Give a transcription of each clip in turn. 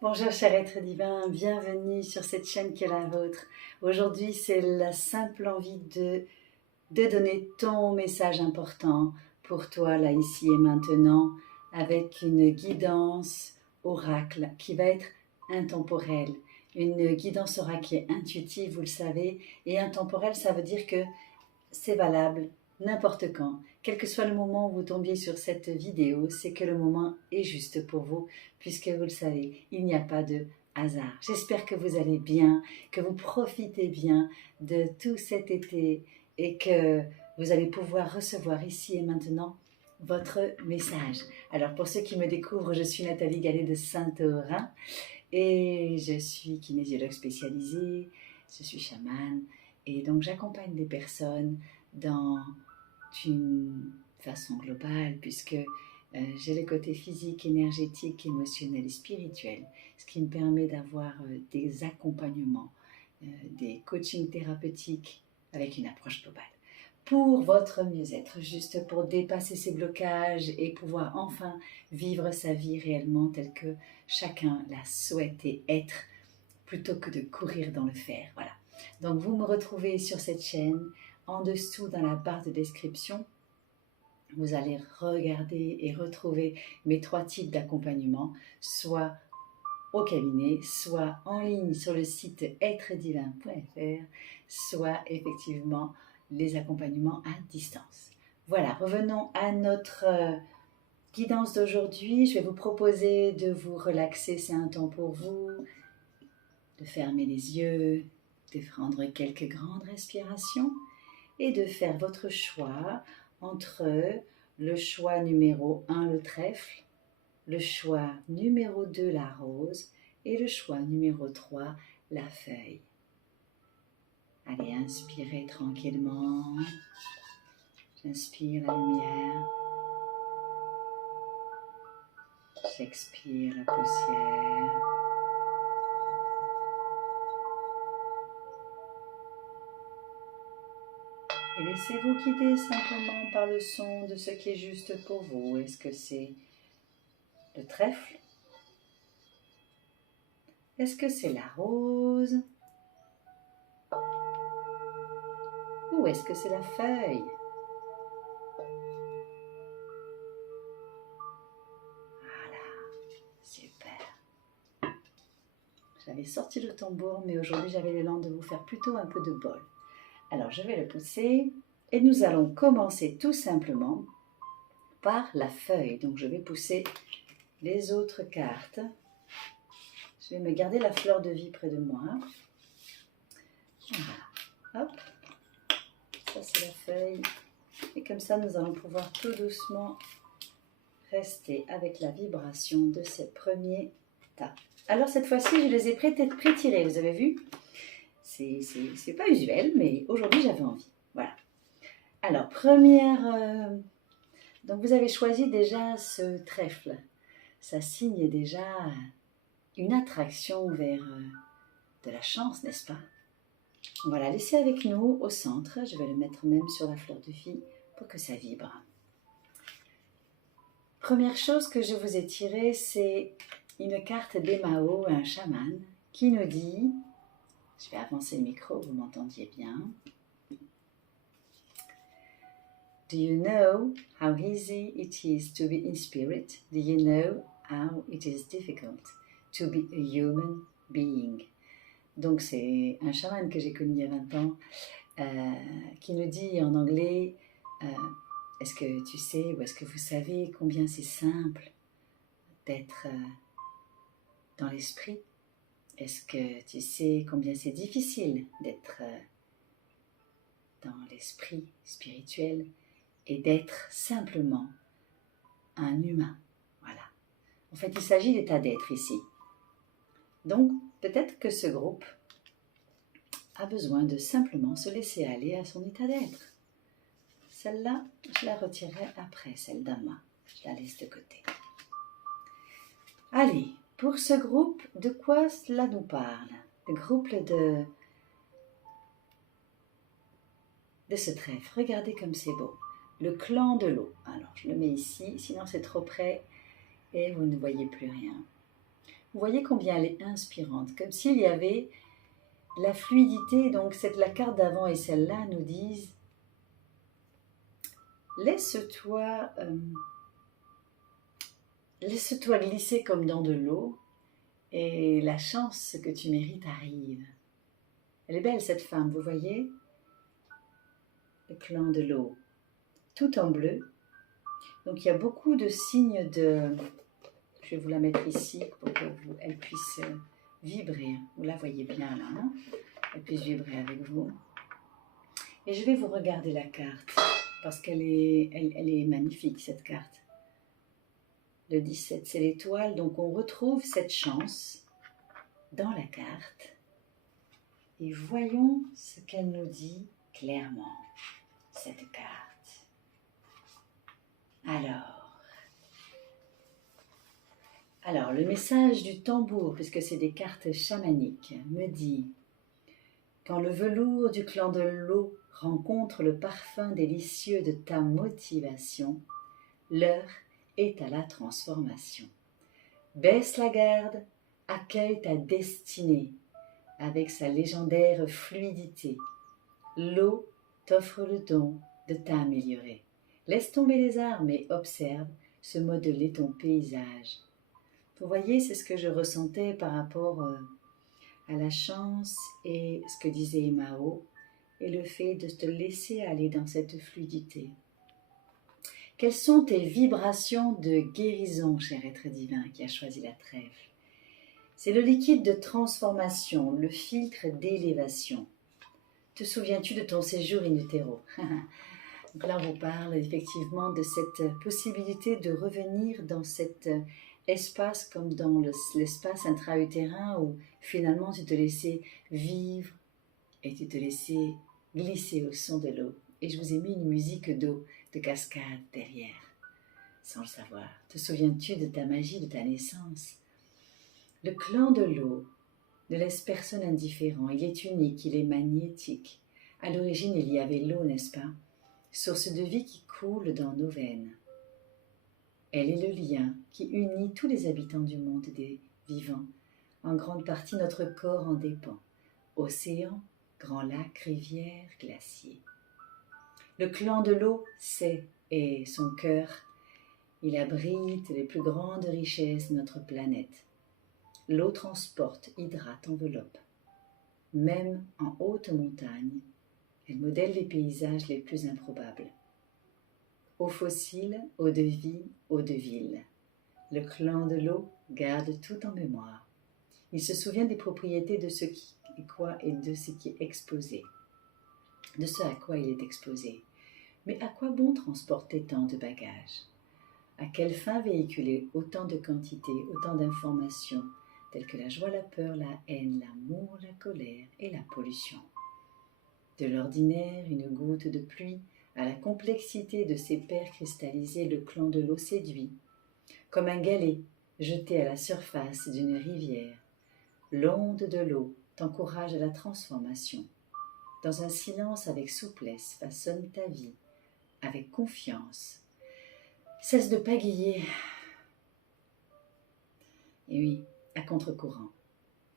Bonjour cher être divin, bienvenue sur cette chaîne qui est la vôtre. Aujourd'hui c'est la simple envie de donner ton message important pour toi là, ici et maintenant, avec une guidance oracle qui va être intemporelle. Une guidance oracle qui est intuitive, vous le savez, et intemporelle ça veut dire que c'est valable n'importe quand. Quel que soit le moment où vous tombiez sur cette vidéo, c'est que le moment est juste pour vous, puisque vous le savez, il n'y a pas de hasard. J'espère que vous allez bien, que vous profitez bien de tout cet été et que vous allez pouvoir recevoir ici et maintenant votre message. Alors pour ceux qui me découvrent, je suis Nathalie Gallet de Saint-Orin et je suis kinésiologue spécialisée, je suis chamane et donc j'accompagne les personnes dans une façon globale puisque j'ai le côté physique, énergétique, émotionnel et spirituel, ce qui me permet d'avoir des accompagnements, des coachings thérapeutiques avec une approche globale pour votre mieux-être, juste pour dépasser ces blocages et pouvoir enfin vivre sa vie réellement telle que chacun la souhaite être plutôt que de courir dans le fer. Voilà. Donc vous me retrouvez sur cette chaîne. En dessous, dans la barre de description, vous allez regarder et retrouver mes 3 types d'accompagnement, soit au cabinet, soit en ligne sur le site êtredivin.fr, soit effectivement les accompagnements à distance. Voilà, revenons à notre guidance d'aujourd'hui. Je vais vous proposer de vous relaxer, c'est un temps pour vous, de fermer les yeux, de prendre quelques grandes respirations et de faire votre choix entre le choix numéro 1, le trèfle, le choix numéro 2, la rose, et le choix numéro 3, la feuille. Allez, inspirez tranquillement. J'inspire la lumière. J'expire la poussière. Et laissez-vous guider simplement par le son de ce qui est juste pour vous. Est-ce que c'est le trèfle? Est-ce que c'est la rose? Ou est-ce que c'est la feuille? Voilà, super. J'avais sorti le tambour, mais aujourd'hui j'avais l'élan de vous faire plutôt un peu de bol. Alors je vais le pousser et nous allons commencer tout simplement par la feuille. Donc je vais pousser les autres cartes. Je vais me garder la fleur de vie près de moi. Voilà. Hop. Ça c'est la feuille. Et comme ça nous allons pouvoir tout doucement rester avec la vibration de ces premiers tas. Alors cette fois-ci je les ai pré-tirés, vous avez vu? C'est pas usuel, mais aujourd'hui j'avais envie. Voilà. Alors, donc vous avez choisi déjà ce trèfle. Ça signe déjà une attraction vers de la chance, n'est-ce pas? On va la laisser avec nous au centre. Je vais le mettre même sur la fleur de vie pour que ça vibre. Première chose que je vous ai tirée, c'est une carte d'Emao, un chaman, qui nous dit, je vais avancer le micro, vous m'entendiez bien. Do you know how easy it is to be in spirit? Do you know how it is difficult to be a human being? Donc c'est un chaman que j'ai connu il y a 20 ans qui nous dit en anglais est-ce que tu sais ou est-ce que vous savez combien c'est simple d'être dans l'esprit? Est-ce que tu sais combien c'est difficile d'être dans l'esprit spirituel et d'être simplement un humain? Voilà. En fait, il s'agit d'état d'être ici. Donc, peut-être que ce groupe a besoin de simplement se laisser aller à son état d'être. Celle-là, je la retirerai après, celle d'Ama. Je la laisse de côté. Allez, pour ce groupe, de quoi cela nous parle? Le groupe de ce trèfle. Regardez comme c'est beau. Le clan de l'eau. Alors, je le mets ici, sinon c'est trop près et vous ne voyez plus rien. Vous voyez combien elle est inspirante, comme s'il y avait la fluidité. Donc la carte d'avant et celle-là nous disent laisse-toi glisser comme dans de l'eau et la chance que tu mérites arrive. Elle est belle cette femme, vous voyez? Le clan de l'eau, tout en bleu. Donc il y a beaucoup de signes de... Je vais vous la mettre ici pour qu'elle puisse vibrer. Vous la voyez bien là, hein? Elle puisse vibrer avec vous. Et je vais vous regarder la carte parce qu'elle est magnifique cette carte. Le 17, c'est l'étoile, donc on retrouve cette chance dans la carte. Et voyons ce qu'elle nous dit clairement, cette carte. Alors, le message du tambour, puisque c'est des cartes chamaniques, me dit « Quand le velours du clan de l'eau rencontre le parfum délicieux de ta motivation, l'heure est à la transformation. Baisse la garde, accueille ta destinée avec sa légendaire fluidité. L'eau t'offre le don de t'améliorer. Laisse tomber les armes et observe se modeler ton paysage. » Vous voyez, c'est ce que je ressentais par rapport à la chance et ce que disait Emao et le fait de te laisser aller dans cette fluidité. Quelles sont tes vibrations de guérison, cher être divin qui a choisi la trèfle? C'est le liquide de transformation, le filtre d'élévation. Te souviens-tu de ton séjour in utero? Donc là, on vous parle effectivement de cette possibilité de revenir dans cet espace comme dans l'espace intra-utérin où finalement tu te laissais vivre et tu te laissais glisser au son de l'eau. Et je vous ai mis une musique d'eau, de cascade derrière, sans le savoir. Te souviens-tu de ta magie, de ta naissance? Le clan de l'eau ne laisse personne indifférent. Il est unique, il est magnétique. À l'origine, il y avait l'eau, n'est-ce pas? Source de vie qui coule dans nos veines. Elle est le lien qui unit tous les habitants du monde des vivants. En grande partie, notre corps en dépend. Océan, grands lacs, rivières, glaciers. Le clan de l'eau, c'est et son cœur. Il abrite les plus grandes richesses de notre planète. L'eau transporte, hydrate, enveloppe. Même en haute montagne, elle modèle les paysages les plus improbables. Eau fossile, eau de vie, eau de ville. Le clan de l'eau garde tout en mémoire. Il se souvient des propriétés de ce qui est quoi et de ce qui est exposé. De ce à quoi il est exposé. Mais à quoi bon transporter tant de bagages? À quelle fin véhiculer autant de quantités, autant d'informations, telles que la joie, la peur, la haine, l'amour, la colère et la pollution? De l'ordinaire, une goutte de pluie, à la complexité de ces paires cristallisées, le clan de l'eau séduit. Comme un galet jeté à la surface d'une rivière, l'onde de l'eau t'encourage à la transformation. Dans un silence avec souplesse, façonne ta vie, avec confiance. Cesse de pagayer. Et oui, à contre-courant.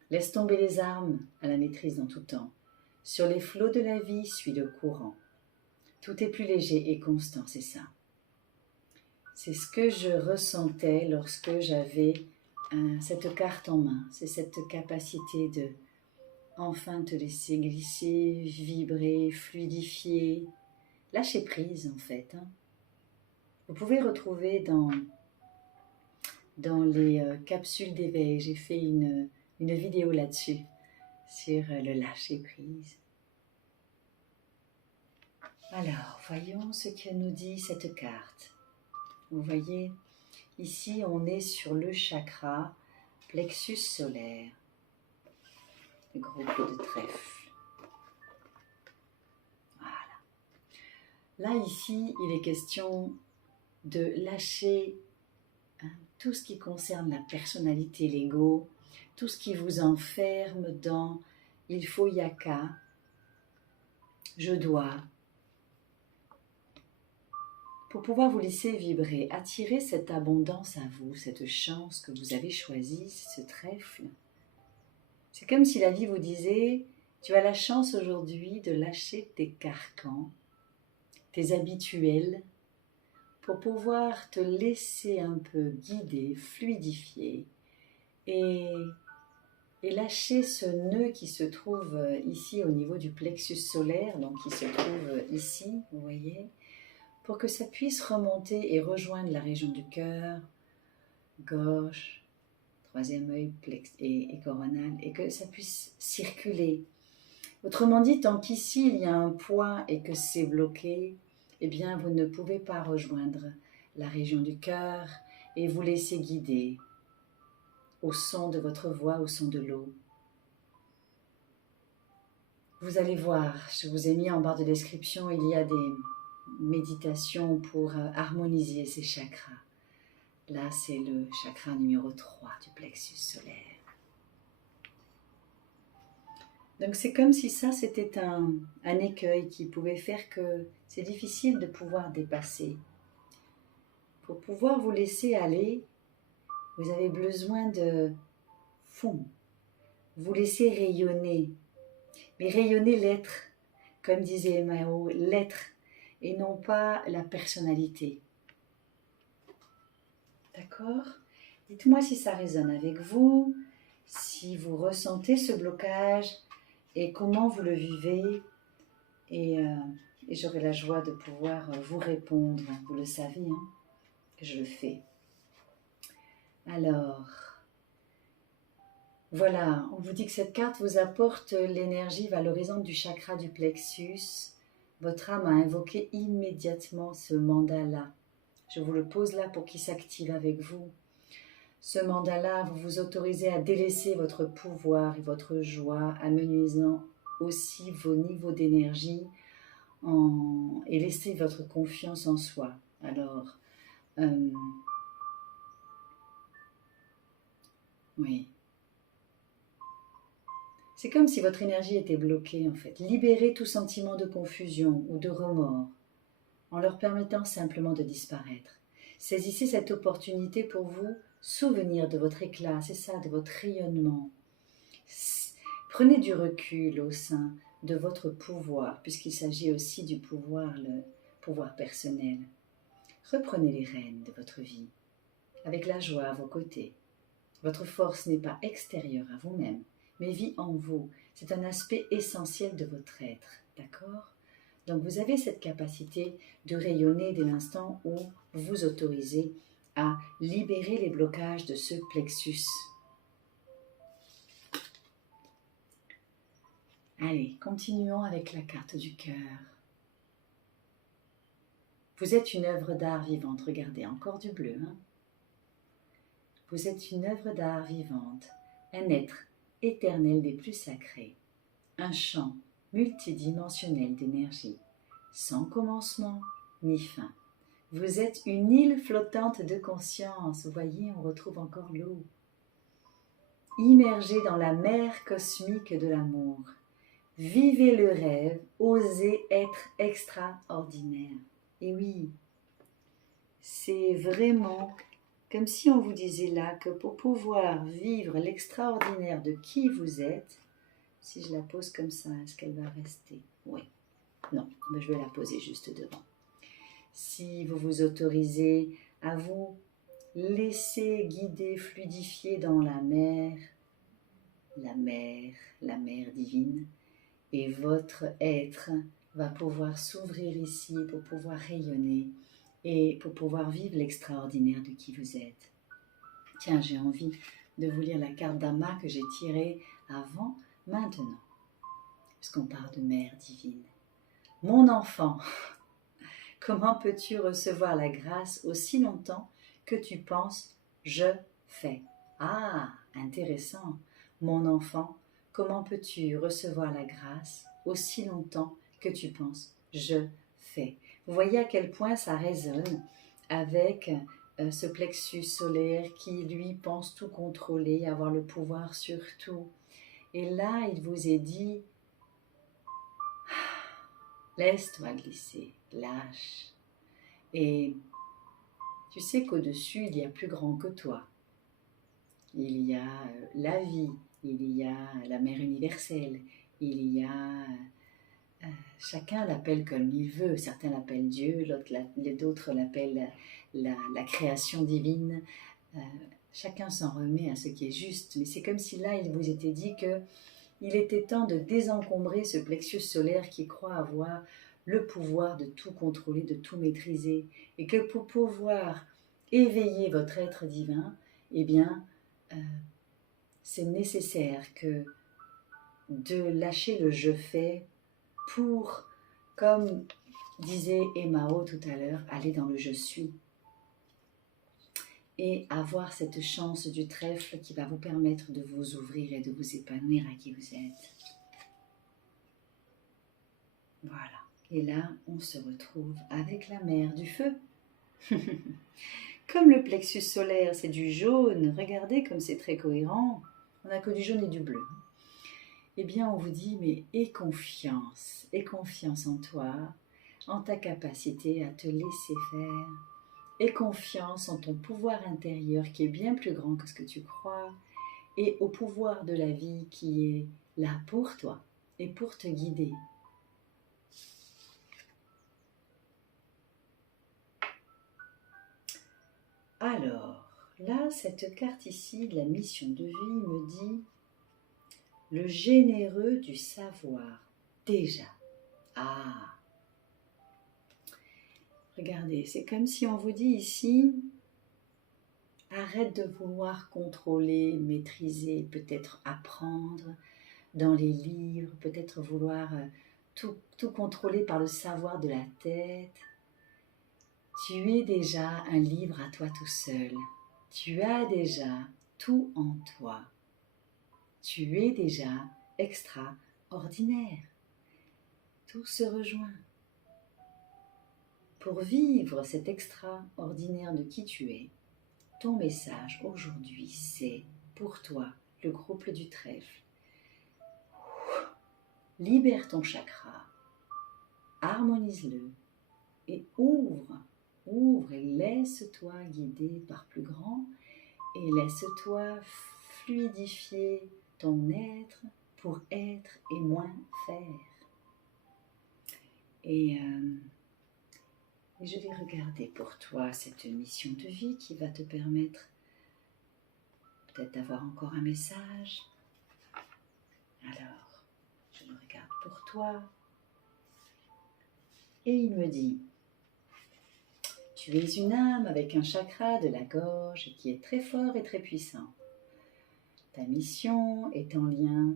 Laisse tomber les armes à la maîtrise dans tout temps. Sur les flots de la vie, suis le courant. Tout est plus léger et constant, c'est ça. C'est ce que je ressentais lorsque j'avais cette carte en main. C'est cette capacité de enfin te laisser glisser, vibrer, fluidifier, lâcher prise en fait. Vous pouvez retrouver dans les capsules d'éveil, j'ai fait une vidéo là-dessus, sur le lâcher prise. Alors, voyons ce que nous dit cette carte. Vous voyez, ici on est sur le chakra plexus solaire, le groupe de trèfle. Voilà. Là, ici, il est question de lâcher tout ce qui concerne la personnalité, l'ego, tout ce qui vous enferme dans « il faut yaka »,« je dois ». pour pouvoir vous laisser vibrer, attirer cette abondance à vous, cette chance que vous avez choisie, ce trèfle. C'est comme si la vie vous disait, tu as la chance aujourd'hui de lâcher tes carcans, tes habituels, pour pouvoir te laisser un peu guider, fluidifier et lâcher ce nœud qui se trouve ici au niveau du plexus solaire, donc qui se trouve ici, vous voyez, pour que ça puisse remonter et rejoindre la région du cœur, gorge, troisième œil et coronal, et que ça puisse circuler. Autrement dit, tant qu'ici il y a un poids et que c'est bloqué, eh bien vous ne pouvez pas rejoindre la région du cœur et vous laisser guider au son de votre voix, au son de l'eau. Vous allez voir, je vous ai mis en barre de description, il y a des méditations pour harmoniser ces chakras. Là, c'est le chakra numéro 3 du plexus solaire. Donc c'est comme si ça, c'était un écueil qui pouvait faire que c'est difficile de pouvoir dépasser. Pour pouvoir vous laisser aller, vous avez besoin de fond. Vous laissez rayonner. Mais rayonner l'être, comme disait Mao, l'être, et non pas la personnalité. D'accord? Dites-moi si ça résonne avec vous, si vous ressentez ce blocage et comment vous le vivez. Et j'aurai la joie de pouvoir vous répondre. Vous le savez, hein, que je le fais. Alors, voilà, on vous dit que cette carte vous apporte l'énergie valorisante du chakra du plexus. Votre âme a invoqué immédiatement ce mandala. Je vous le pose là pour qu'il s'active avec vous. Ce mandala, vous vous autorisez à délaisser votre pouvoir et votre joie, amenuisant aussi vos niveaux d'énergie et laisser votre confiance en soi. Alors, oui. C'est comme si votre énergie était bloquée en fait. Libérez tout sentiment de confusion ou de remords en leur permettant simplement de disparaître. Saisissez cette opportunité pour vous souvenir de votre éclat, c'est ça, de votre rayonnement. Prenez du recul au sein de votre pouvoir, puisqu'il s'agit aussi du pouvoir, le pouvoir personnel. Reprenez les rênes de votre vie, avec la joie à vos côtés. Votre force n'est pas extérieure à vous-même, mais vit en vous. C'est un aspect essentiel de votre être, d'accord? Donc vous avez cette capacité de rayonner dès l'instant où vous vous autorisez à libérer les blocages de ce plexus. Allez, continuons avec la carte du cœur. Vous êtes une œuvre d'art vivante, regardez, encore du bleu. Hein? Vous êtes une œuvre d'art vivante, un être éternel des plus sacrés, un champ multidimensionnel d'énergie, sans commencement ni fin. Vous êtes une île flottante de conscience, vous voyez, on retrouve encore l'eau. Immergée dans la mer cosmique de l'amour, vivez le rêve, osez être extraordinaire. Et oui, c'est vraiment comme si on vous disait là que pour pouvoir vivre l'extraordinaire de qui vous êtes, si je la pose comme ça, est-ce qu'elle va rester? Oui. Non, mais je vais la poser juste devant. Si vous vous autorisez à vous laisser guider, fluidifier dans la mer divine, et votre être va pouvoir s'ouvrir ici pour pouvoir rayonner et pour pouvoir vivre l'extraordinaire de qui vous êtes. Tiens, j'ai envie de vous lire la carte d'Ama que j'ai tirée avant, maintenant, puisqu'on parle de mère divine. Mon enfant, comment peux-tu recevoir la grâce aussi longtemps que tu penses « je fais ». Ah, intéressant. Mon enfant, comment peux-tu recevoir la grâce aussi longtemps que tu penses « je fais ». Vous voyez à quel point ça résonne avec ce plexus solaire qui, lui, pense tout contrôler, avoir le pouvoir sur tout. Et là, il vous est dit « laisse-toi glisser, lâche ». Et tu sais qu'au-dessus, il y a plus grand que toi. Il y a la vie, il y a la mère universelle, il y a... chacun l'appelle comme il veut. Certains l'appellent Dieu, d'autres l'appellent la création divine. Chacun s'en remet à ce qui est juste. Mais c'est comme si là, il vous était dit que il était temps de désencombrer ce plexus solaire qui croit avoir le pouvoir de tout contrôler, de tout maîtriser. Et que pour pouvoir éveiller votre être divin, eh bien, c'est nécessaire que de lâcher le je fais pour, comme disait Emao tout à l'heure, aller dans le je suis et avoir cette chance du trèfle qui va vous permettre de vous ouvrir et de vous épanouir à qui vous êtes. Voilà. Et là, on se retrouve avec la mer du feu. Comme le plexus solaire, c'est du jaune, regardez comme c'est très cohérent. On n'a que du jaune et du bleu. Eh bien, on vous dit, mais aie confiance en toi, en ta capacité à te laisser faire. Aie confiance en ton pouvoir intérieur qui est bien plus grand que ce que tu crois et au pouvoir de la vie qui est là pour toi et pour te guider. Alors, là, cette carte ici de la mission de vie me dit le généreux du savoir. Déjà. Ah! Regardez, c'est comme si on vous dit ici, arrête de vouloir contrôler, maîtriser, peut-être apprendre dans les livres, peut-être vouloir tout contrôler par le savoir de la tête. Tu es déjà un livre à toi tout seul. Tu as déjà tout en toi. Tu es déjà extraordinaire. Tout se rejoint. Pour vivre cet extraordinaire de qui tu es, ton message aujourd'hui, c'est pour toi, le groupe du trèfle. Libère ton chakra, harmonise-le et ouvre et laisse-toi guider par plus grand et laisse-toi fluidifier ton être pour être et moins faire. Et je vais regarder pour toi cette mission de vie qui va te permettre peut-être d'avoir encore un message. Alors, je le regarde pour toi. Et il me dit, tu es une âme avec un chakra de la gorge qui est très fort et très puissant. Ta mission est en lien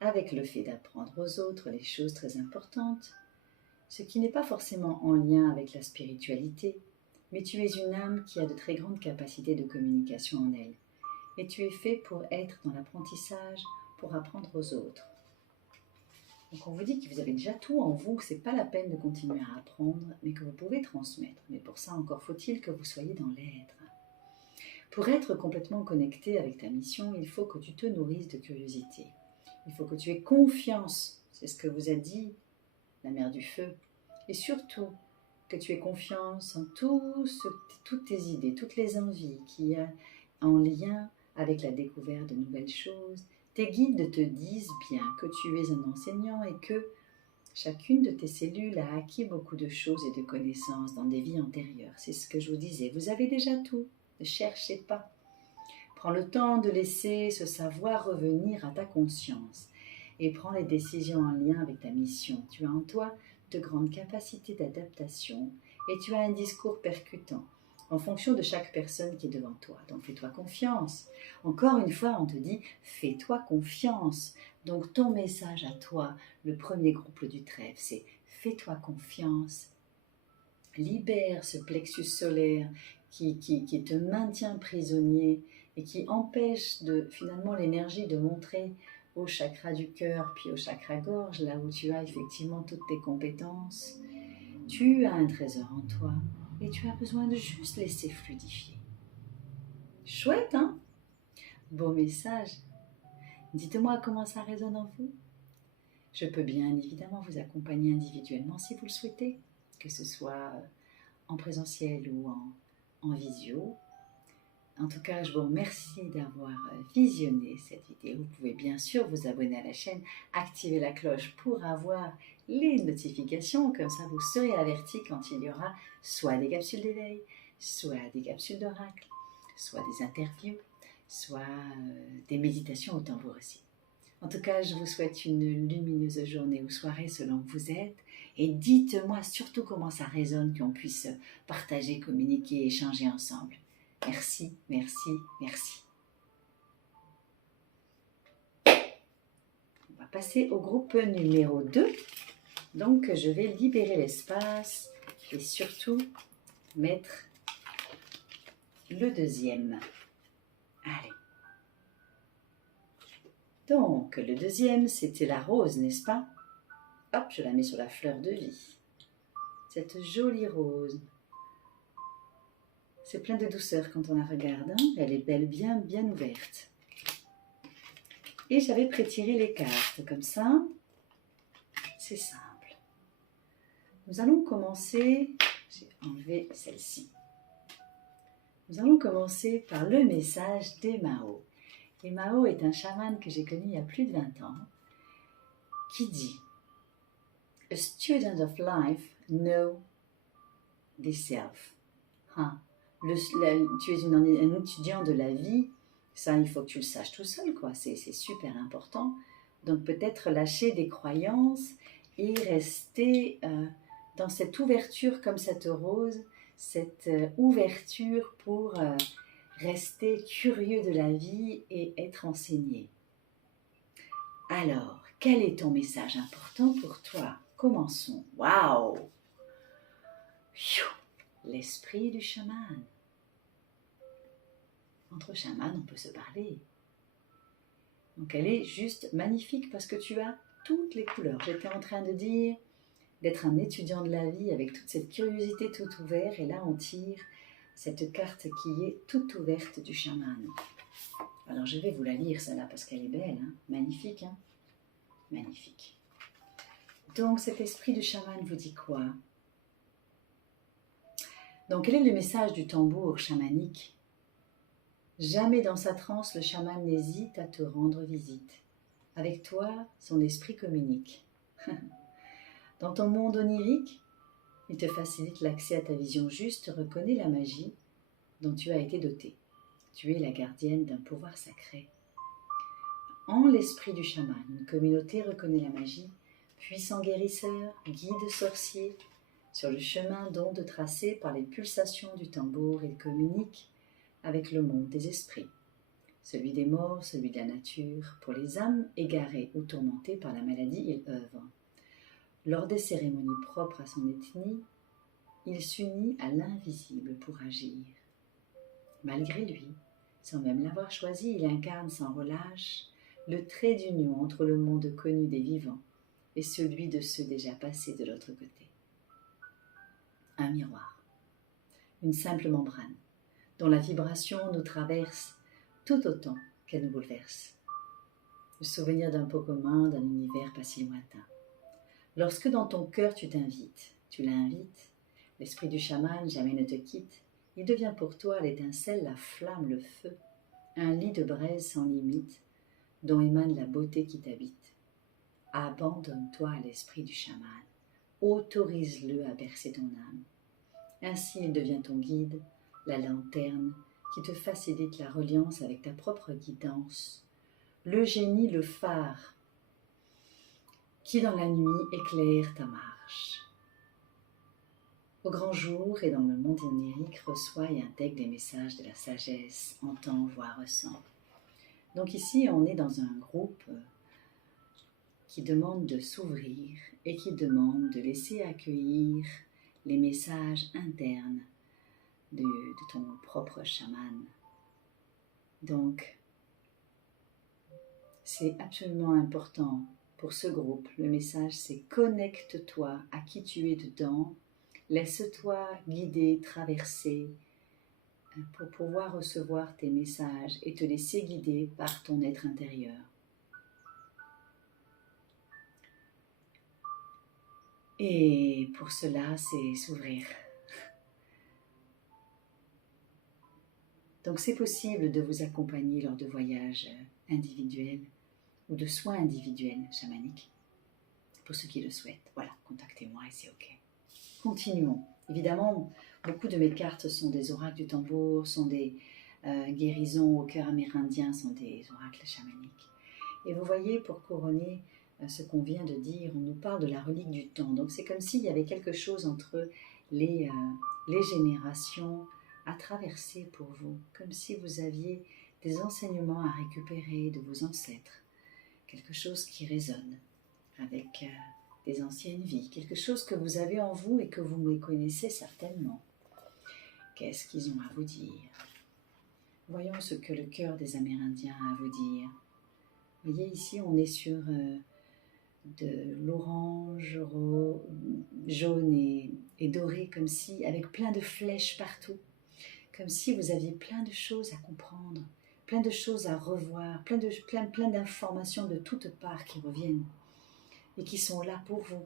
avec le fait d'apprendre aux autres les choses très importantes, ce qui n'est pas forcément en lien avec la spiritualité, mais tu es une âme qui a de très grandes capacités de communication en elle. Et tu es fait pour être dans l'apprentissage, pour apprendre aux autres. Donc on vous dit que vous avez déjà tout en vous, que ce n'est pas la peine de continuer à apprendre, mais que vous pouvez transmettre. Mais pour ça, encore faut-il que vous soyez dans l'être. Pour être complètement connecté avec ta mission, il faut que tu te nourrisses de curiosité. Il faut que tu aies confiance, c'est ce que vous a dit la mère du feu. Et surtout, que tu aies confiance en toutes tes idées, toutes les envies qui y a en lien avec la découverte de nouvelles choses. Tes guides te disent bien que tu es un enseignant et que chacune de tes cellules a acquis beaucoup de choses et de connaissances dans des vies antérieures. C'est ce que je vous disais. Vous avez déjà tout. Ne cherchez pas. Prends le temps de laisser ce savoir revenir à ta conscience et prends les décisions en lien avec ta mission. Tu as en toi de grandes capacités d'adaptation et tu as un discours percutant en fonction de chaque personne qui est devant toi. Donc fais-toi confiance. Encore une fois, on te dit fais-toi confiance. Donc ton message à toi, le premier groupe du trèfle, c'est fais-toi confiance. Libère ce plexus solaire qui te maintient prisonnier et qui empêche finalement l'énergie de montrer au chakra du cœur puis au chakra gorge, là où tu as effectivement toutes tes compétences. Tu as un trésor en toi et tu as besoin de juste laisser fluidifier. Chouette, hein? Beau message. Dites-moi comment ça résonne en vous. Je peux bien évidemment vous accompagner individuellement si vous le souhaitez, que ce soit en présentiel ou en visio. En tout cas, je vous remercie d'avoir visionné cette vidéo. Vous pouvez bien sûr vous abonner à la chaîne, activer la cloche pour avoir les notifications. Comme ça, vous serez avertis quand il y aura soit des capsules d'éveil, soit des capsules d'oracle, soit des interviews, soit des méditations au tambour aussi. En tout cas, je vous souhaite une lumineuse journée ou soirée selon que vous êtes. Et dites-moi surtout comment ça résonne, qu'on puisse partager, communiquer, échanger ensemble. Merci, merci, merci. On va passer au groupe numéro 2. Donc, je vais libérer l'espace et surtout mettre le deuxième. Allez. Donc, le deuxième, c'était la rose, n'est-ce pas? Hop, je la mets sur la fleur de vie. Cette jolie rose. C'est plein de douceur quand on la regarde. Hein? Elle est belle, bien ouverte. Et j'avais prétiré les cartes comme ça. C'est simple. Nous allons commencer... J'ai enlevé celle-ci. Nous allons commencer par le message d'Emao. Emao est un chaman que j'ai connu il y a plus de 20 ans qui dit « A student of life know thyself. Hein? Tu es un étudiant de la vie, ça il faut que tu le saches tout seul, quoi. C'est super important. Donc peut-être lâcher des croyances et rester dans cette ouverture comme cette rose, cette ouverture pour rester curieux de la vie et être enseigné. Alors, quel est ton message important pour toi? Commençons. Waouh! L'esprit du chaman. Entre chamans, on peut se parler. Donc elle est juste magnifique parce que tu as toutes les couleurs. J'étais en train de dire d'être un étudiant de la vie avec toute cette curiosité toute ouverte. Et là, on tire cette carte qui est toute ouverte du chaman. Alors je vais vous la lire celle-là parce qu'elle est belle. Hein? Magnifique. Hein? Magnifique. Donc cet esprit du chaman vous dit quoi? Donc quel est le message du tambour chamanique? Jamais dans sa transe, le chaman n'hésite à te rendre visite. Avec toi, son esprit communique. Dans ton monde onirique, il te facilite l'accès à ta vision juste, reconnais la magie dont tu as été doté. Tu es la gardienne d'un pouvoir sacré. En l'esprit du chaman, une communauté reconnaît la magie, puissant guérisseur, guide sorcier. Sur le chemin d'ondes tracé par les pulsations du tambour, il communique avec le monde des esprits, celui des morts, celui de la nature. Pour les âmes égarées ou tourmentées par la maladie, il œuvre. Lors des cérémonies propres à son ethnie, il s'unit à l'invisible pour agir. Malgré lui, sans même l'avoir choisi, il incarne sans relâche le trait d'union entre le monde connu des vivants et celui de ceux déjà passés de l'autre côté. Un miroir, une simple membrane, dont la vibration nous traverse tout autant qu'elle nous bouleverse. Le souvenir d'un pot commun, d'un univers pas si lointain. Lorsque dans ton cœur tu l'invites, l'esprit du chaman jamais ne te quitte, il devient pour toi l'étincelle, la flamme, le feu, un lit de braise sans limite, dont émane la beauté qui t'habite. Abandonne-toi à l'esprit du chaman, autorise-le à bercer ton âme. Ainsi il devient ton guide, la lanterne qui te facilite la reliance avec ta propre guidance, le génie, le phare qui dans la nuit éclaire ta marche. Au grand jour et dans le monde onirique, reçoit et intègre des messages de la sagesse, entend, voit, ressent. Donc ici, on est dans un groupe qui demande de s'ouvrir et qui demande de laisser accueillir les messages internes de ton propre chaman. Donc, c'est absolument important pour ce groupe. Le message, c'est connecte-toi à qui tu es dedans, laisse-toi guider, traverser pour pouvoir recevoir tes messages et te laisser guider par ton être intérieur. Et pour cela, c'est s'ouvrir. Donc c'est possible de vous accompagner lors de voyages individuels ou de soins individuels chamaniques. Pour ceux qui le souhaitent, voilà, contactez-moi et c'est ok. Continuons. Évidemment, beaucoup de mes cartes sont des oracles du tambour, sont des guérisons au cœur amérindien, sont des oracles chamaniques. Et vous voyez, pour couronner ce qu'on vient de dire, on nous parle de la relique du temps. Donc c'est comme s'il y avait quelque chose entre les générations à traverser pour vous, comme si vous aviez des enseignements à récupérer de vos ancêtres, quelque chose qui résonne avec des anciennes vies, quelque chose que vous avez en vous et que vous méconnaissez certainement. Qu'est-ce qu'ils ont à vous dire? Voyons ce que le cœur des Amérindiens a à vous dire. Vous voyez, ici, on est sur de l'orange, jaune et doré, comme si, avec plein de flèches partout, comme si vous aviez plein de choses à comprendre, plein de choses à revoir, plein d'informations de toutes parts qui reviennent et qui sont là pour vous.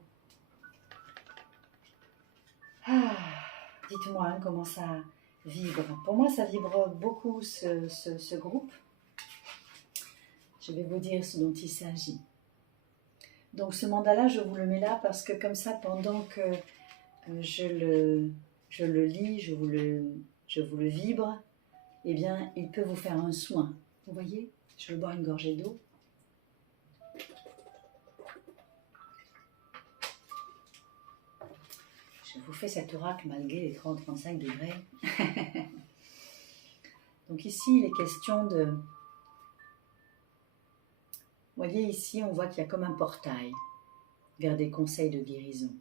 Dites-moi comment ça vibre. Pour moi, ça vibre beaucoup ce groupe. Je vais vous dire ce dont il s'agit. Donc ce mandala, je vous le mets là parce que comme ça, pendant que je le lis, je vous le vibre, eh bien, il peut vous faire un soin. Vous voyez? Je vais boire une gorgée d'eau. Je vous fais cet oracle malgré les 30-35 degrés. Donc ici, il est question de... Vous voyez ici, on voit qu'il y a comme un portail vers des conseils de guérison.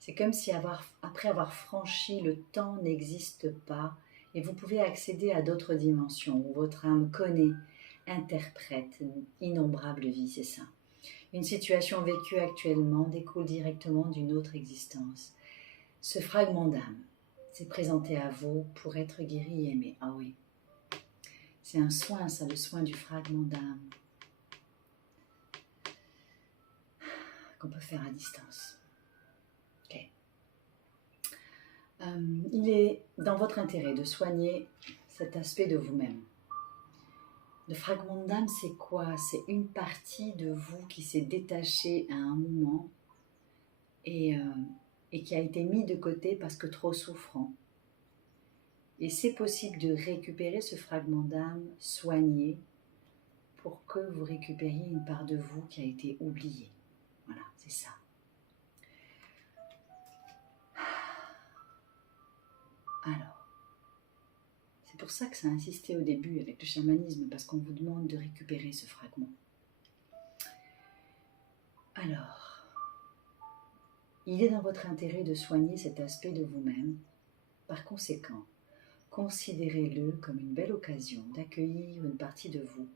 C'est comme si après avoir franchi, le temps n'existe pas et vous pouvez accéder à d'autres dimensions où votre âme connaît, interprète innombrables vies, c'est ça. Une situation vécue actuellement découle directement d'une autre existence. Ce fragment d'âme s'est présenté à vous pour être guéri et aimé. Ah oui, c'est un soin, ça, le soin du fragment d'âme qu'on peut faire à distance. Okay. Il est dans votre intérêt de soigner cet aspect de vous-même. Le fragment d'âme, c'est quoi? C'est une partie de vous qui s'est détachée à un moment et qui a été mis de côté parce que trop souffrant. Et c'est possible de récupérer ce fragment d'âme soigné pour que vous récupériez une part de vous qui a été oubliée. Voilà, c'est ça. Alors, c'est pour ça que ça a insisté au début avec le chamanisme, parce qu'on vous demande de récupérer ce fragment. Alors, il est dans votre intérêt de soigner cet aspect de vous-même. Par conséquent, considérez-le comme une belle occasion d'accueillir une partie de vous,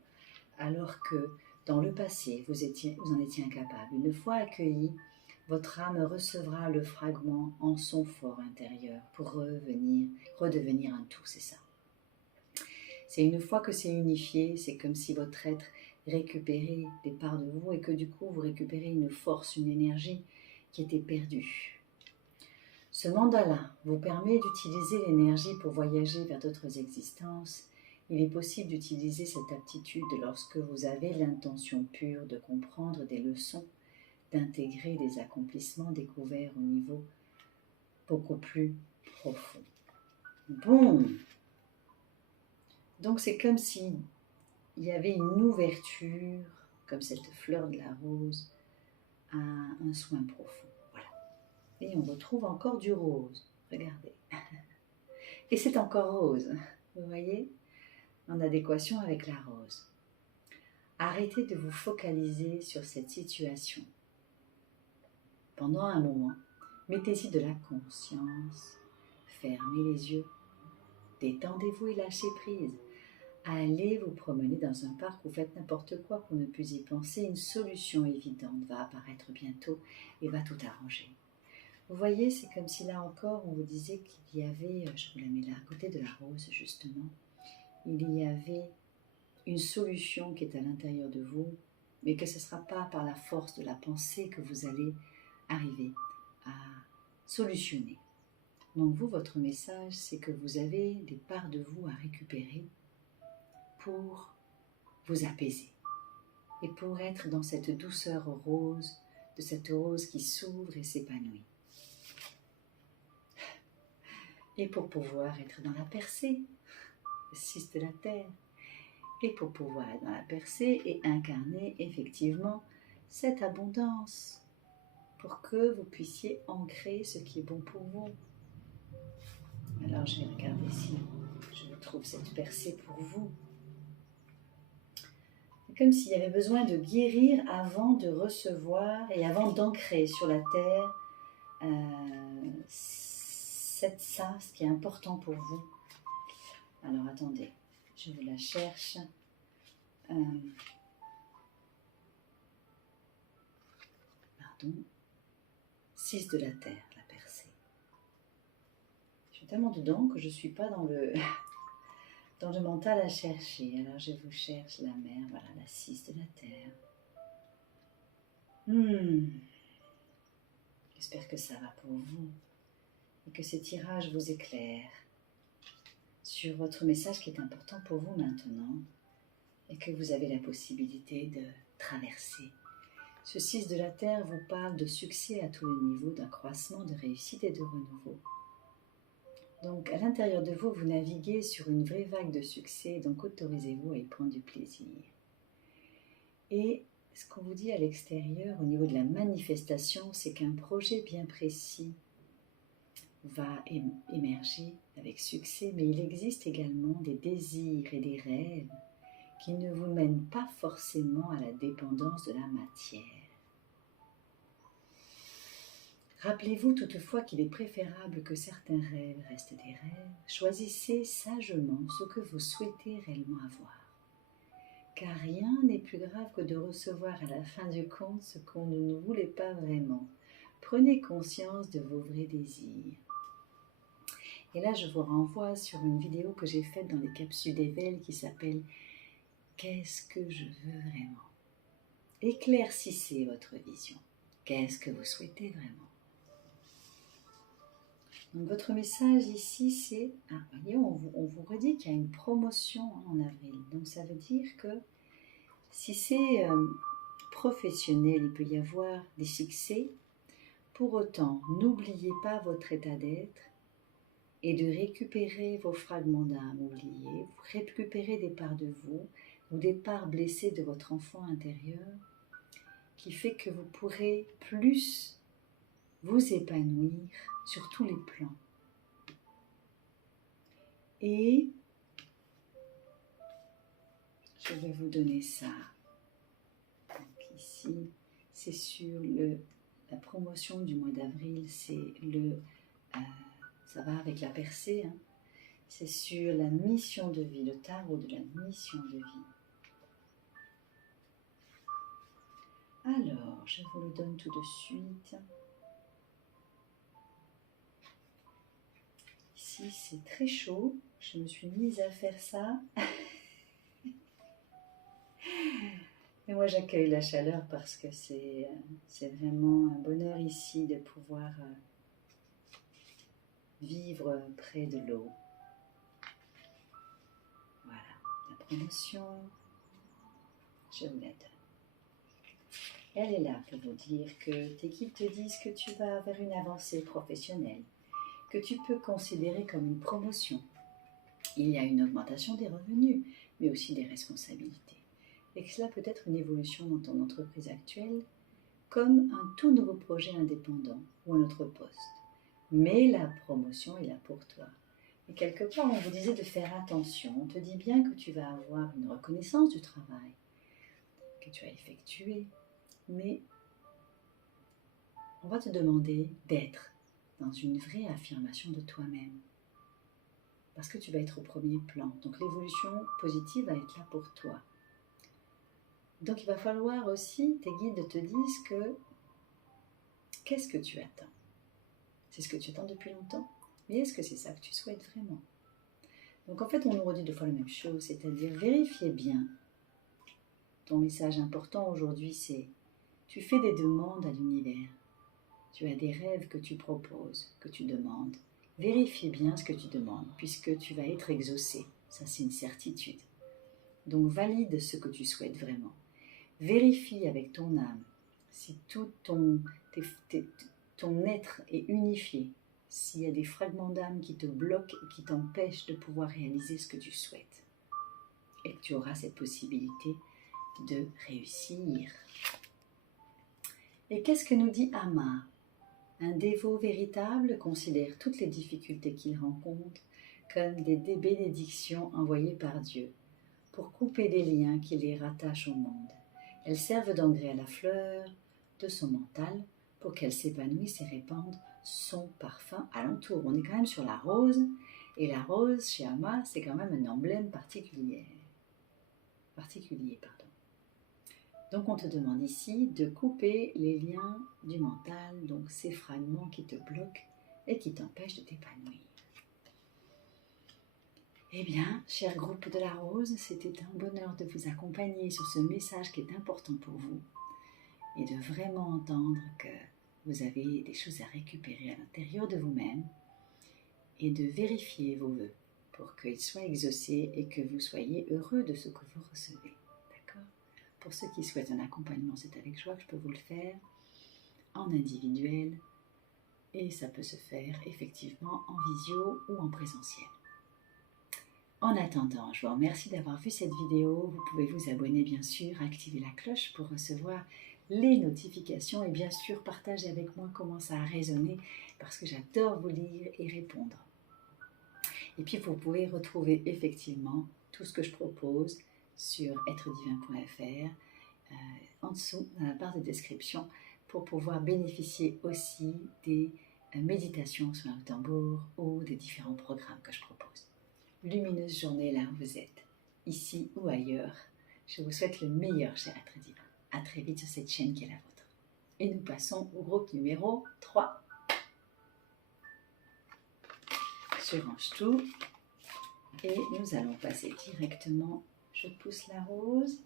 alors que dans le passé, vous en étiez incapable. Une fois accueilli, votre âme recevra le fragment en son fort intérieur pour redevenir un tout, c'est ça. C'est une fois que c'est unifié, c'est comme si votre être récupérait des parts de vous et que du coup vous récupérez une force, une énergie qui était perdue. Ce mandala vous permet d'utiliser l'énergie pour voyager vers d'autres existences. Il est possible d'utiliser cette aptitude lorsque vous avez l'intention pure de comprendre des leçons, d'intégrer des accomplissements découverts au niveau beaucoup plus profond. Bon, donc c'est comme si il y avait une ouverture, comme cette fleur de la rose, à un soin profond. Voilà. Et on retrouve encore du rose. Regardez. Et c'est encore rose. Vous voyez ? En adéquation avec la rose. Arrêtez de vous focaliser sur cette situation. Pendant un moment, mettez-y de la conscience. Fermez les yeux. Détendez-vous et lâchez prise. Allez vous promener dans un parc ou faites n'importe quoi pour ne plus y penser. Une solution évidente va apparaître bientôt et va tout arranger. Vous voyez, c'est comme si là encore, on vous disait qu'il y avait, je vous la mets là à côté de la rose justement, il y avait une solution qui est à l'intérieur de vous, mais que ce ne sera pas par la force de la pensée que vous allez arriver à solutionner. Donc vous, votre message, c'est que vous avez des parts de vous à récupérer pour vous apaiser et pour être dans cette douceur rose, de cette rose qui s'ouvre et s'épanouit. Et pour pouvoir être dans la percée, le 6 de la terre, et pour pouvoir être dans la percée et incarner effectivement cette abondance, pour que vous puissiez ancrer ce qui est bon pour vous. Alors je vais regarder si je trouve cette percée pour vous. C'est comme s'il y avait besoin de guérir avant de recevoir et avant d'ancrer sur la terre ça, ce qui est important pour vous. Alors attendez, je vous la cherche. Pardon. 6 de la terre, la percée. Je suis tellement dedans que je ne suis pas dans le, dans le mental à chercher. Alors je vous cherche la mer, voilà la 6 de la terre. J'espère que ça va pour vous et que ces tirages vous éclairent sur votre message qui est important pour vous maintenant et que vous avez la possibilité de traverser. Ce 6 de la terre vous parle de succès à tous les niveaux, d'accroissement, de réussite et de renouveau. Donc à l'intérieur de vous, vous naviguez sur une vraie vague de succès, donc autorisez-vous à y prendre du plaisir. Et ce qu'on vous dit à l'extérieur, au niveau de la manifestation, c'est qu'un projet bien précis va émerger avec succès, mais il existe également des désirs et des rêves qui ne vous mènent pas forcément à la dépendance de la matière. Rappelez-vous toutefois qu'il est préférable que certains rêves restent des rêves. Choisissez sagement ce que vous souhaitez réellement avoir. Car rien n'est plus grave que de recevoir à la fin du compte ce qu'on ne voulait pas vraiment. Prenez conscience de vos vrais désirs. Et là, je vous renvoie sur une vidéo que j'ai faite dans les capsules d'éveil qui s'appelle « Qu'est-ce que je veux vraiment ?» Éclaircissez votre vision. Qu'est-ce que vous souhaitez vraiment? Donc, votre message ici, c'est, voyez, on vous redit qu'il y a une promotion en avril. Donc, ça veut dire que si c'est professionnel, il peut y avoir des succès. Pour autant, n'oubliez pas votre état d'être et de récupérer vos fragments d'âme oubliés, récupérer des parts de vous ou des parts blessées de votre enfant intérieur qui fait que vous pourrez plus vous épanouir sur tous les plans. Et je vais vous donner ça. Donc ici, c'est sur la promotion du mois d'avril, c'est ça va avec la percée, hein. C'est sur la mission de vie, le tarot de la mission de vie. Alors, je vous le donne tout de suite. Ici, c'est très chaud. Je me suis mise à faire ça. Mais moi, j'accueille la chaleur parce que c'est vraiment un bonheur ici de pouvoir vivre près de l'eau. Voilà, la promotion, je vous la donne. Elle est là pour vous dire que tes guides te disent que tu vas vers une avancée professionnelle, que tu peux considérer comme une promotion. Il y a une augmentation des revenus, mais aussi des responsabilités. Et que cela peut être une évolution dans ton entreprise actuelle, comme un tout nouveau projet indépendant ou un autre poste. Mais la promotion est là pour toi. Et quelque part, on vous disait de faire attention. On te dit bien que tu vas avoir une reconnaissance du travail que tu as effectué, mais on va te demander d'être dans une vraie affirmation de toi-même. Parce que tu vas être au premier plan. Donc l'évolution positive va être là pour toi. Donc il va falloir aussi, tes guides te disent que qu'est-ce que tu attends? C'est ce que tu attends depuis longtemps? Mais est-ce que c'est ça que tu souhaites vraiment? Donc en fait, on nous redit deux fois la même chose, c'est-à-dire vérifiez bien. Ton message important aujourd'hui, c'est tu fais des demandes à l'univers. Tu as des rêves que tu proposes, que tu demandes. Vérifie bien ce que tu demandes, puisque tu vas être exaucé. Ça, c'est une certitude. Donc, valide ce que tu souhaites vraiment. Vérifie avec ton âme si tout ton être est unifié, s'il y a des fragments d'âme qui te bloquent et qui t'empêchent de pouvoir réaliser ce que tu souhaites. Et que tu auras cette possibilité de réussir. Et qu'est-ce que nous dit Ama? Un dévot véritable considère toutes les difficultés qu'il rencontre comme des bénédictions envoyées par Dieu pour couper des liens qui les rattachent au monde. Elles servent d'engrais à la fleur de son mental pour qu'elle s'épanouisse et répande son parfum alentour. On est quand même sur la rose, et la rose chez Ama, c'est quand même un emblème particulier. Donc on te demande ici de couper les liens du mental, donc ces fragments qui te bloquent et qui t'empêchent de t'épanouir. Eh bien, cher groupe de la Rose, c'était un bonheur de vous accompagner sur ce message qui est important pour vous et de vraiment entendre que vous avez des choses à récupérer à l'intérieur de vous-même et de vérifier vos vœux pour qu'ils soient exaucés et que vous soyez heureux de ce que vous recevez. D'accord ? Pour ceux qui souhaitent un accompagnement, c'est avec joie que je peux vous le faire en individuel et ça peut se faire effectivement en visio ou en présentiel. En attendant, je vous remercie d'avoir vu cette vidéo. Vous pouvez vous abonner bien sûr, activer la cloche pour recevoir les notifications et bien sûr partager avec moi comment ça a résonné parce que j'adore vous lire et répondre. Et puis vous pouvez retrouver effectivement tout ce que je propose sur êtredivin.fr en dessous dans la barre de description pour pouvoir bénéficier aussi des méditations sur un tambour ou des différents programmes que je propose. Lumineuse journée là où vous êtes, ici ou ailleurs. Je vous souhaite le meilleur, cher être divin. À très vite sur cette chaîne qui est la vôtre. Et nous passons au groupe numéro 3. Je range tout et nous allons passer directement. Je pousse la rose.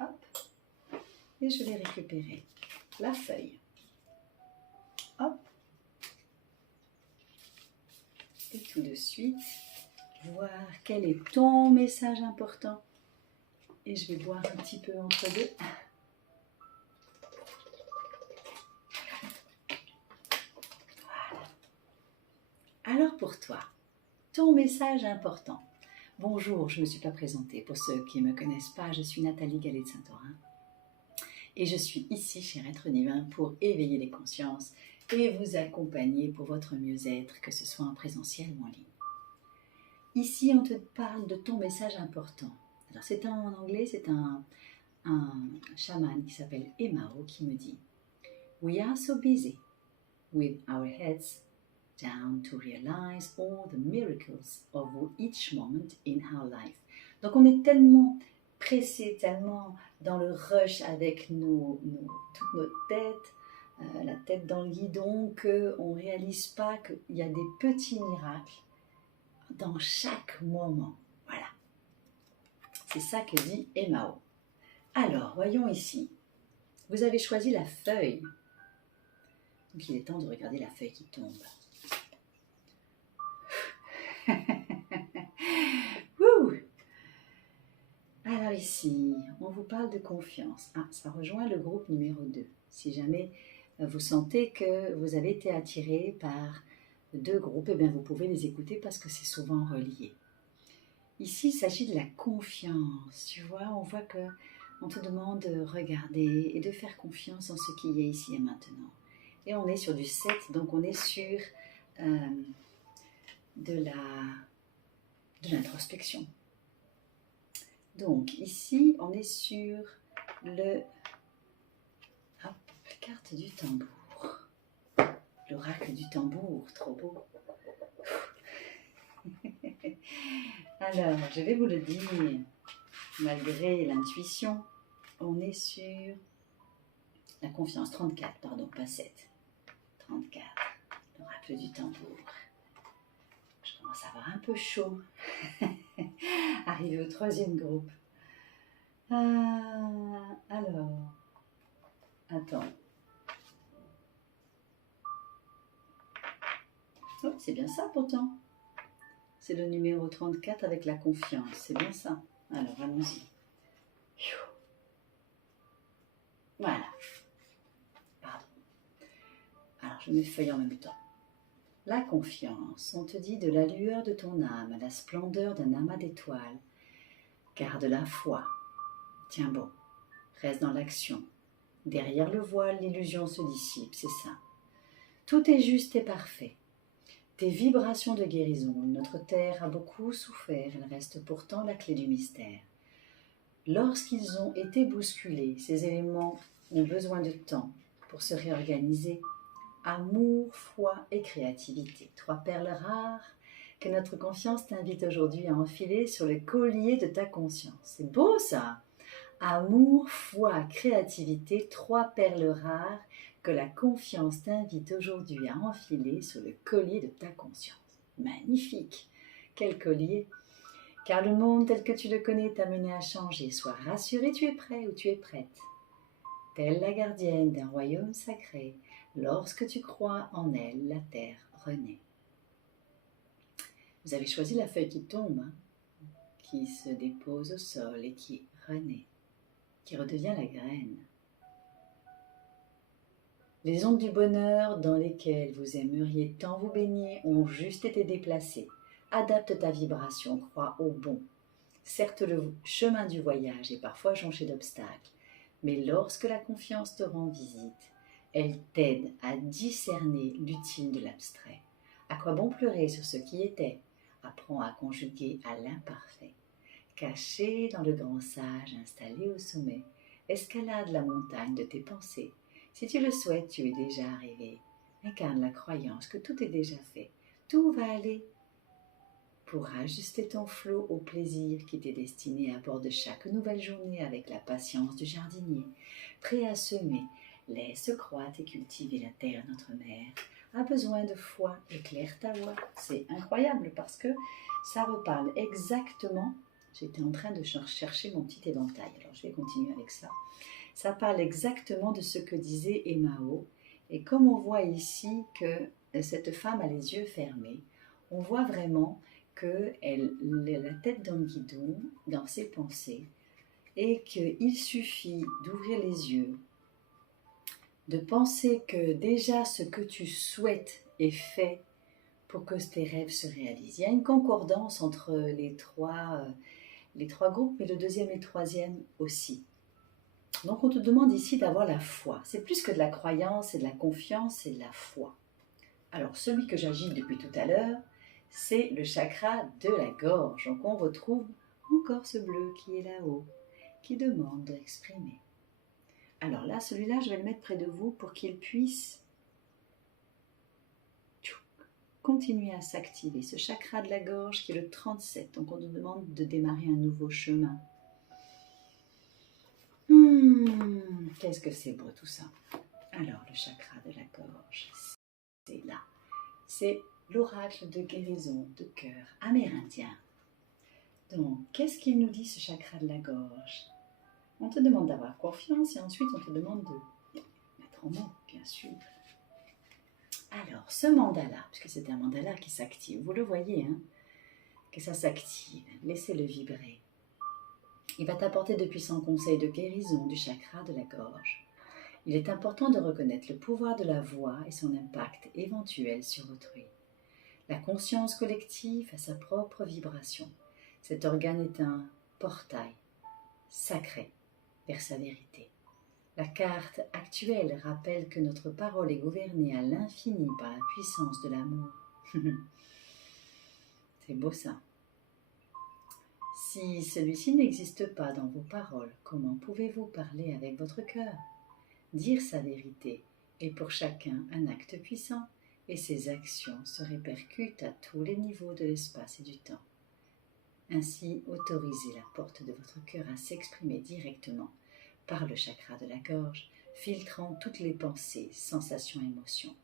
Hop. Et je vais récupérer la feuille. Hop. Et tout de suite, voir quel est ton message important. Et je vais boire un petit peu entre deux. Voilà. Alors pour toi, ton message important. Bonjour, je ne me suis pas présentée. Pour ceux qui ne me connaissent pas, je suis Nathalie Gallet de Saint-Orin. Et je suis ici, cher être divin, pour éveiller les consciences et vous accompagner pour votre mieux-être, que ce soit en présentiel ou en ligne. Ici, on te parle de ton message important. Alors, c'est en anglais, c'est un chaman qui s'appelle Emao qui me dit « We are so busy with our heads down to realize all the miracles of each moment in our life. » Donc, on est tellement pressé, tellement dans le rush avec toutes nos têtes, la tête dans le guidon, qu'on ne réalise pas qu'il y a des petits miracles dans chaque moment. Voilà. C'est ça que dit Emao. Alors, voyons ici. Vous avez choisi la feuille. Donc, il est temps de regarder la feuille qui tombe. Alors ici, on vous parle de confiance. Ah, ça rejoint le groupe numéro 2. Si jamais vous sentez que vous avez été attiré par 2 groupes, eh bien vous pouvez les écouter parce que c'est souvent relié. Ici, il s'agit de la confiance. Tu vois, on voit qu'on te demande de regarder et de faire confiance en ce qui est ici et maintenant. Et on est sur du 7, donc on est sur de l'introspection. Donc ici, on est sur la carte du tambour. L'oracle du tambour, trop beau. Alors, je vais vous le dire, malgré l'intuition, on est sur la confiance, 34, pardon, pas 7. 34, l'oracle du tambour. Je commence à avoir un peu chaud. Arrivé au 3e groupe. Alors, attends. c'est bien ça pourtant. C'est le numéro 34 avec la confiance, c'est bien ça. Alors, allons-y. Voilà. Pardon. Alors, je mets feuille en même temps. La confiance, on te dit de la lueur de ton âme à la splendeur d'un amas d'étoiles. Garde la foi. Tiens bon, reste dans l'action. Derrière le voile, l'illusion se dissipe, c'est ça. Tout est juste et parfait. Tes vibrations de guérison, notre terre a beaucoup souffert, elle reste pourtant la clé du mystère. Lorsqu'ils ont été bousculés, ces éléments ont besoin de temps pour se réorganiser. Amour, foi et créativité, 3 perles rares que notre confiance t'invite aujourd'hui à enfiler sur le collier de ta conscience. C'est beau ça! Amour, foi, créativité, 3 perles rares que la confiance t'invite aujourd'hui à enfiler sur le collier de ta conscience. Magnifique! Quel collier! Car le monde tel que tu le connais t'a mené à changer. Sois rassuré, tu es prêt ou tu es prête. Telle la gardienne d'un royaume sacré, lorsque tu crois en elle, la terre renaît. Vous avez choisi la feuille qui tombe, hein, qui se dépose au sol et qui renaît, qui redevient la graine. Les ondes du bonheur dans lesquelles vous aimeriez tant vous baigner ont juste été déplacées. Adapte ta vibration, crois au bon. Certes, le chemin du voyage est parfois jonché d'obstacles, mais lorsque la confiance te rend visite, elle t'aide à discerner l'utile de l'abstrait. À quoi bon pleurer sur ce qui était? Apprends à conjuguer à l'imparfait. Caché dans le grand sage installé au sommet, escalade la montagne de tes pensées. Si tu le souhaites, tu es déjà arrivé. Incarne la croyance que tout est déjà fait. Tout va aller pour ajuster ton flot au plaisir qui t'est destiné à bord de chaque nouvelle journée avec la patience du jardinier. Prêt à semer, laisse croître et cultiver la terre, notre mère. A besoin de foi, éclaire ta voix. C'est incroyable parce que ça reparle exactement. J'étais en train de chercher mon petit éventail, alors je vais continuer avec ça. Ça parle exactement de ce que disait Emao. Et comme on voit ici que cette femme a les yeux fermés, on voit vraiment qu'elle a la tête dans le guidon, dans ses pensées, et qu'il suffit d'ouvrir les yeux, de penser que déjà ce que tu souhaites est fait pour que tes rêves se réalisent. Il y a une concordance entre les trois groupes, mais le deuxième et le troisième aussi. Donc on te demande ici d'avoir la foi. C'est plus que de la croyance, c'est de la confiance, c'est de la foi. Alors celui que j'agite depuis tout à l'heure, c'est le chakra de la gorge. Donc on retrouve encore ce bleu qui est là-haut, qui demande d'exprimer. Alors là, celui-là, je vais le mettre près de vous pour qu'il puisse continuer à s'activer. Ce chakra de la gorge qui est le 37. Donc on nous demande de démarrer un nouveau chemin. Qu'est-ce que c'est beau tout ça. Alors le chakra de la gorge, c'est là. C'est l'oracle de guérison de cœur amérindien. Donc, qu'est-ce qu'il nous dit ce chakra de la gorge? On te demande d'avoir confiance et ensuite on te demande de mettre en mots, bien sûr. Alors, ce mandala, puisque c'est un mandala qui s'active, vous le voyez, hein, que ça s'active, laissez-le vibrer. Il va t'apporter de puissants conseils de guérison du chakra de la gorge. Il est important de reconnaître le pouvoir de la voix et son impact éventuel sur autrui. La conscience collective a sa propre vibration. Cet organe est un portail sacré vers sa vérité. La carte actuelle rappelle que notre parole est gouvernée à l'infini par la puissance de l'amour. C'est beau ça. Si celui-ci n'existe pas dans vos paroles, comment pouvez-vous parler avec votre cœur? Dire sa vérité est pour chacun un acte puissant et ses actions se répercutent à tous les niveaux de l'espace et du temps. Ainsi, autorisez la porte de votre cœur à s'exprimer directement par le chakra de la gorge, filtrant toutes les pensées, sensations, émotions.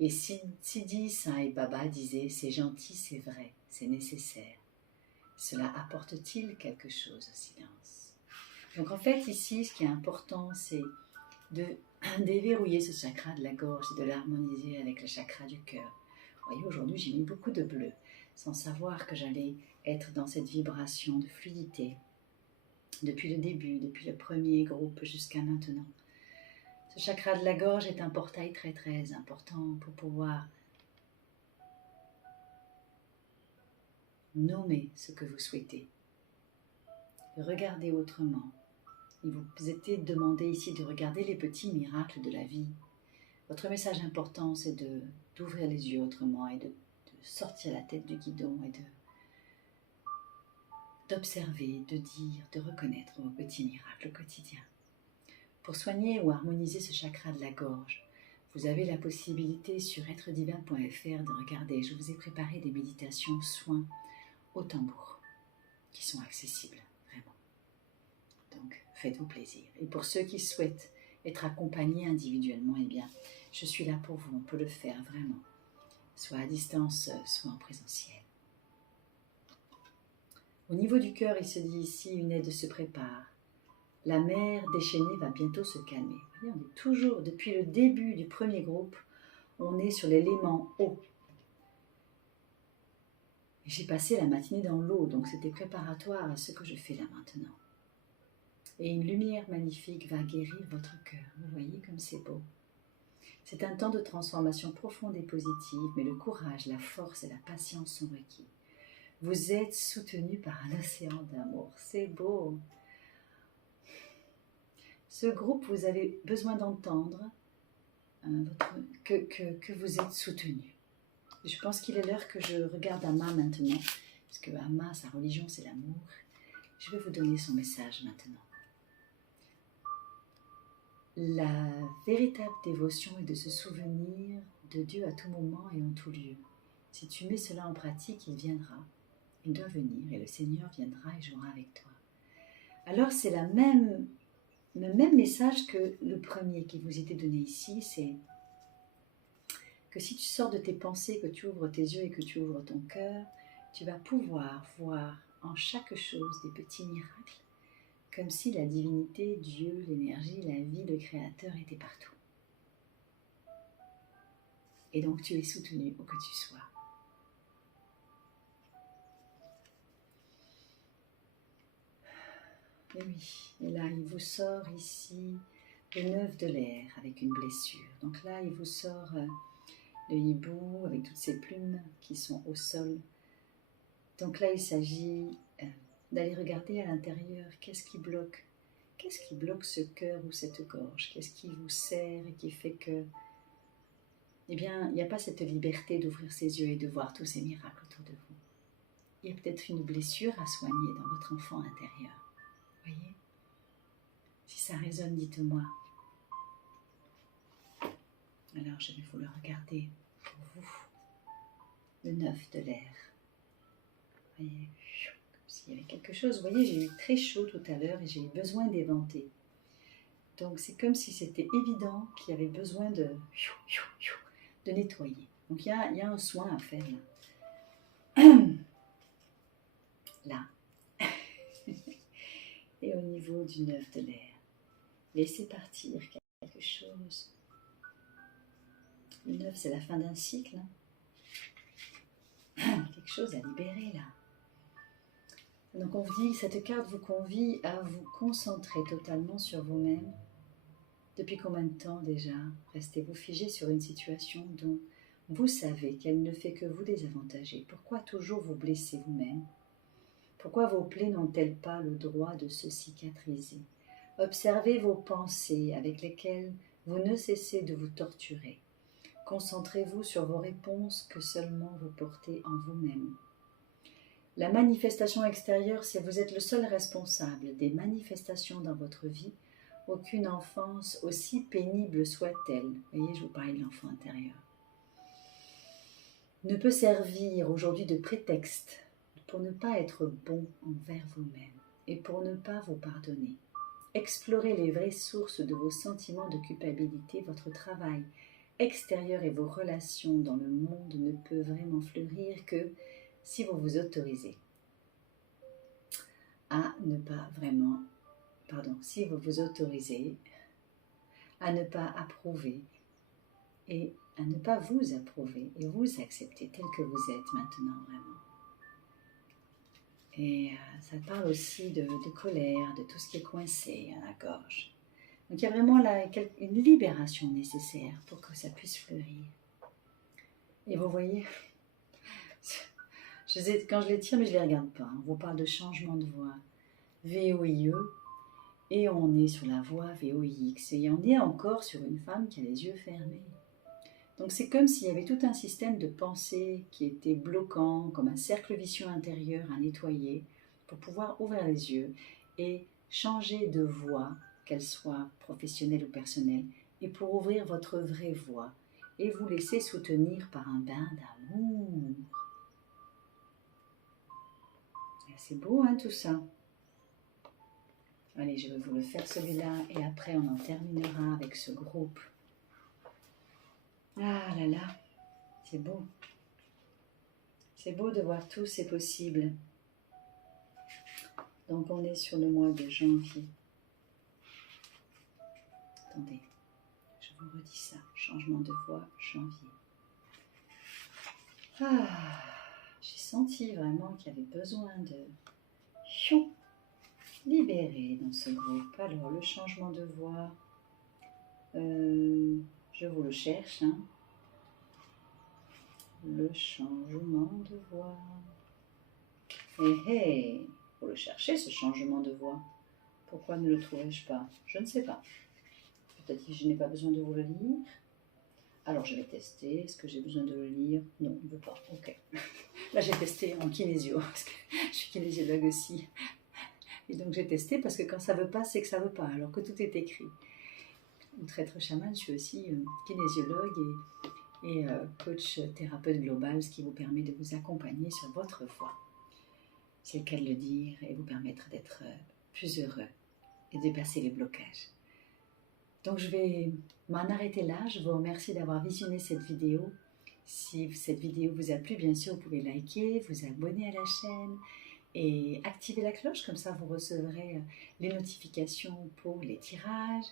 Et Sidi Sai Baba disait « c'est gentil, c'est vrai, c'est nécessaire ». Cela apporte-t-il quelque chose au silence? Donc en fait ici, ce qui est important, c'est de déverrouiller ce chakra de la gorge et de l'harmoniser avec le chakra du cœur. Vous voyez, aujourd'hui, j'ai mis beaucoup de bleu, sans savoir que j'allais être dans cette vibration de fluidité, depuis le début, depuis le premier groupe jusqu'à maintenant. Ce chakra de la gorge est un portail très très important pour pouvoir nommer ce que vous souhaitez. Regardez autrement. Il vous était demandé ici de regarder les petits miracles de la vie. Votre message important, c'est d'ouvrir les yeux autrement et de sortir la tête du guidon et d'observer, de dire, de reconnaître vos petits miracles au quotidien. Pour soigner ou harmoniser ce chakra de la gorge, vous avez la possibilité sur êtredivin.fr de regarder. Je vous ai préparé des méditations soins au tambour qui sont accessibles, vraiment. Donc, faites-vous plaisir. Et pour ceux qui souhaitent être accompagnés individuellement, eh bien, je suis là pour vous. On peut le faire vraiment, soit à distance, soit en présentiel. Au niveau du cœur, il se dit ici, une aide se prépare. La mer déchaînée va bientôt se calmer. Vous voyez, on est toujours, depuis le début du premier groupe, on est sur l'élément eau. J'ai passé la matinée dans l'eau, donc c'était préparatoire à ce que je fais là maintenant. Et une lumière magnifique va guérir votre cœur. Vous voyez comme c'est beau. C'est un temps de transformation profonde et positive, mais le courage, la force et la patience sont requis. Vous êtes soutenu par un océan d'amour. C'est beau. Ce groupe, vous avez besoin d'entendre que vous êtes soutenu. Je pense qu'il est l'heure que je regarde Amma maintenant, parce que Amma, sa religion, c'est l'amour. Je vais vous donner son message maintenant. La véritable dévotion est de se souvenir de Dieu à tout moment et en tout lieu. Si tu mets cela en pratique, il viendra. Il doit venir et le Seigneur viendra et jouera avec toi. Alors c'est le même message que le premier qui vous était donné ici, c'est que si tu sors de tes pensées, que tu ouvres tes yeux et que tu ouvres ton cœur, tu vas pouvoir voir en chaque chose des petits miracles, comme si la divinité, Dieu, l'énergie, la vie, le Créateur étaient partout. Et donc tu es soutenu où que tu sois. Et oui, et là il vous sort ici le 9 de l'air avec une blessure. Donc là il vous sort le hibou avec toutes ses plumes qui sont au sol. Donc là il s'agit d'aller regarder à l'intérieur qu'est-ce qui bloque. Qu'est-ce qui bloque ce cœur ou cette gorge? Qu'est-ce qui vous serre et qui fait que, eh bien, il n'y a pas cette liberté d'ouvrir ses yeux et de voir tous ces miracles autour de vous. Il y a peut-être une blessure à soigner dans votre enfant intérieur. Voyez? Si ça résonne, dites-moi. Alors, je vais vous le regarder pour vous. Le 9 de l'air. Voyez? Comme s'il y avait quelque chose. Vous voyez, j'ai eu très chaud tout à l'heure et j'ai eu besoin d'éventer. Donc, c'est comme si c'était évident qu'il y avait besoin de nettoyer. Donc, il y a un soin à faire là. Là. Et au niveau du 9 de l'air. Laissez partir quelque chose. Le 9, c'est la fin d'un cycle. Quelque chose à libérer là. Donc on vous dit, cette carte vous convie à vous concentrer totalement sur vous-même. Depuis combien de temps déjà restez-vous figé sur une situation dont vous savez qu'elle ne fait que vous désavantager? Pourquoi toujours vous blesser vous-même? Pourquoi vos plaies n'ont-elles pas le droit de se cicatriser? Observez vos pensées avec lesquelles vous ne cessez de vous torturer. Concentrez-vous sur vos réponses que seulement vous portez en vous-même. La manifestation extérieure, c'est vous êtes le seul responsable des manifestations dans votre vie. Aucune enfance, aussi pénible soit-elle, vous voyez, je vous parlais de l'enfant intérieur, ne peut servir aujourd'hui de prétexte pour ne pas être bon envers vous-même et pour ne pas vous pardonner. Explorez les vraies sources de vos sentiments de culpabilité, votre travail extérieur et vos relations dans le monde ne peut vraiment fleurir que si vous vous autorisez à ne pas vraiment, si vous vous autorisez à ne pas approuver et à ne pas vous approuver et vous accepter tel que vous êtes maintenant vraiment. Et ça parle aussi de colère, de tout ce qui est coincé à la gorge. Donc il y a vraiment là une libération nécessaire pour que ça puisse fleurir. Et vous voyez, quand je les tire, mais je ne les regarde pas. On vous parle de changement de voix, VOIE, et on est sur la voix VOIX. Et on est encore sur une femme qui a les yeux fermés. Donc c'est comme s'il y avait tout un système de pensée qui était bloquant, comme un cercle vicieux intérieur à nettoyer, pour pouvoir ouvrir les yeux et changer de voix, qu'elle soit professionnelle ou personnelle, et pour ouvrir votre vraie voix et vous laisser soutenir par un bain d'amour. C'est beau, hein, tout ça. Allez, je vais vous le faire celui-là et après on en terminera avec ce groupe. Ah là là, c'est beau. C'est beau de voir tout, c'est possible. Donc on est sur le mois de janvier. Attendez, je vous redis ça. Changement de voix, janvier. Ah, j'ai senti vraiment qu'il y avait besoin de libérer dans ce groupe. Alors le changement de voix, je vous le cherche. Hein. Le changement de voix. Hé, faut le chercher ce changement de voix. Pourquoi ne le trouvais-je pas? Je ne sais pas. Peut-être que je n'ai pas besoin de vous le lire. Alors je vais tester. Est-ce que j'ai besoin de le lire? Non, il ne veut pas. Ok. Là j'ai testé en kinésio parce que je suis kinésiologue aussi. Et donc j'ai testé parce que quand ça ne veut pas, c'est que ça ne veut pas. Alors que tout est écrit. Outre être chaman, je suis aussi kinésiologue et coach thérapeute global, ce qui vous permet de vous accompagner sur votre voie. C'est le cas de le dire et vous permettre d'être plus heureux et de dépasser les blocages. Donc je vais m'en arrêter là. Je vous remercie d'avoir visionné cette vidéo. Si cette vidéo vous a plu, bien sûr, vous pouvez liker, vous abonner à la chaîne et activer la cloche. Comme ça, vous recevrez les notifications pour les tirages,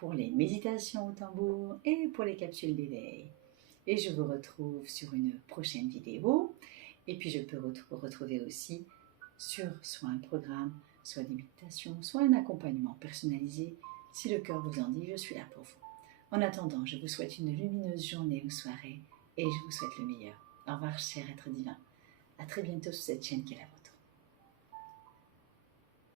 pour les méditations au tambour et pour les capsules d'éveil. Et je vous retrouve sur une prochaine vidéo. Et puis je peux vous retrouver aussi sur soit un programme, soit des méditations, soit un accompagnement personnalisé. Si le cœur vous en dit, je suis là pour vous. En attendant, je vous souhaite une lumineuse journée ou soirée et je vous souhaite le meilleur. Au revoir, cher être divin. À très bientôt sur cette chaîne qui est la vôtre.